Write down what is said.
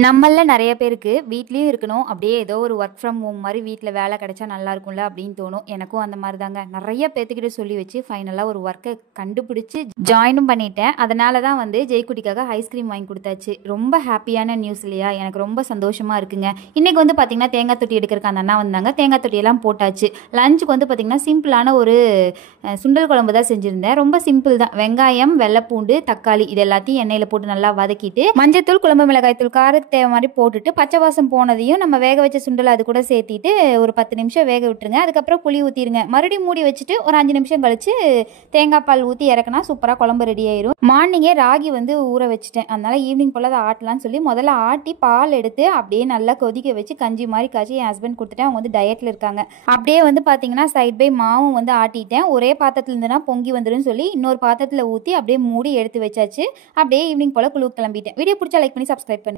நம்மள்ல நெறைய பேருக்கு வீட்லயும் இருக்கணும். அப்படியே ஏதோ ஒரு வொர்க் ஃப்ரம் ஹோம் மாரி வீட்ல வேலை கிடைச்சா நல்லா இருக்கும்ல அப்படின்னு தோணும். எனக்கும் அந்த மாரி தாங்க. நெறைய பேத்துக்கிட்ட சொல்லி வச்சு ஃபைனலா ஒரு வொர்க்க கண்டுபிடிச்சு ஜாயினும் பண்ணிட்டேன். அதனால தான் வந்து ஜெய்குட்டிக்காக ஐஸ்கிரீம் வாங்கி குடுத்தாச்சு. ரொம்ப ஹேப்பியான நியூஸ் இல்லையா? எனக்கு ரொம்ப சந்தோஷமா இருக்குங்க. இன்னைக்கு வந்து பார்த்தீங்கன்னா, தேங்காய் தொட்டி எடுக்கறக்கு அந்த அண்ணா வந்தாங்க. தேங்காய் தொட்டியெல்லாம் போட்டாச்சு. லஞ்சுக்கு வந்து பார்த்தீங்கன்னா, சிம்பிளான ஒரு சுண்டல் குழம்பு தான் செஞ்சிருந்தேன். ரொம்ப சிம்பிள் தான். வெங்காயம், வெள்ளைப்பூண்டு, தக்காளி இது எல்லாத்தையும் எண்ணெயில போட்டு நல்லா வதக்கிட்டு, மஞ்சத்தூள், குழம்பு மிளகாய் தூள், காரத்துக்கு தேவை மாதிரி போட்டுட்டு, பச்சை வாசம் போனதையும் நம்ம வேக வச்ச சுண்டல் அது கூட சேர்த்திட்டு ஒரு 10 நிமிஷம் வேக விட்டுருங்க. அதுக்கப்புறம் புளி ஊற்றிடுங்க. மறுபடியும் மூடி வச்சுட்டு ஒரு 5 நிமிஷம் கழிச்சு தேங்காய் பால் ஊற்றி இறக்குனா சூப்பராக குழம்பு ரெடி ஆயிரும். மார்னிங்கே ராகி வந்து ஊற வச்சுட்டேன். அதனால ஈவினிங் போல் அதை ஆட்டலான்னு சொல்லி முதல்ல ஆட்டி பால் எடுத்து அப்படியே நல்லா கொதிக்க வச்சு கஞ்சி மாதிரி காய்ச்சி என் ஹஸ்பண்ட் கொடுத்துட்டேன். அவங்க வந்து டயட்டில் இருக்காங்க. அப்படியே வந்து பார்த்தீங்கன்னா சைட் பை மாவும் வந்து ஆட்டிட்டேன். ஒரே பாத்திரத்தில் இருந்துன்னா பொங்கி வந்துடும் சொல்லி இன்னொரு பாத்திரத்தில் ஊற்றி அப்படியே மூடி எடுத்து வச்சாச்சு. அப்படியே ஈவினிங் போல் குழு கிளம்பிட்டேன். வீடியோ பிடிச்சா லைக் பண்ணி சப்ஸ்கிரைப் பண்ணி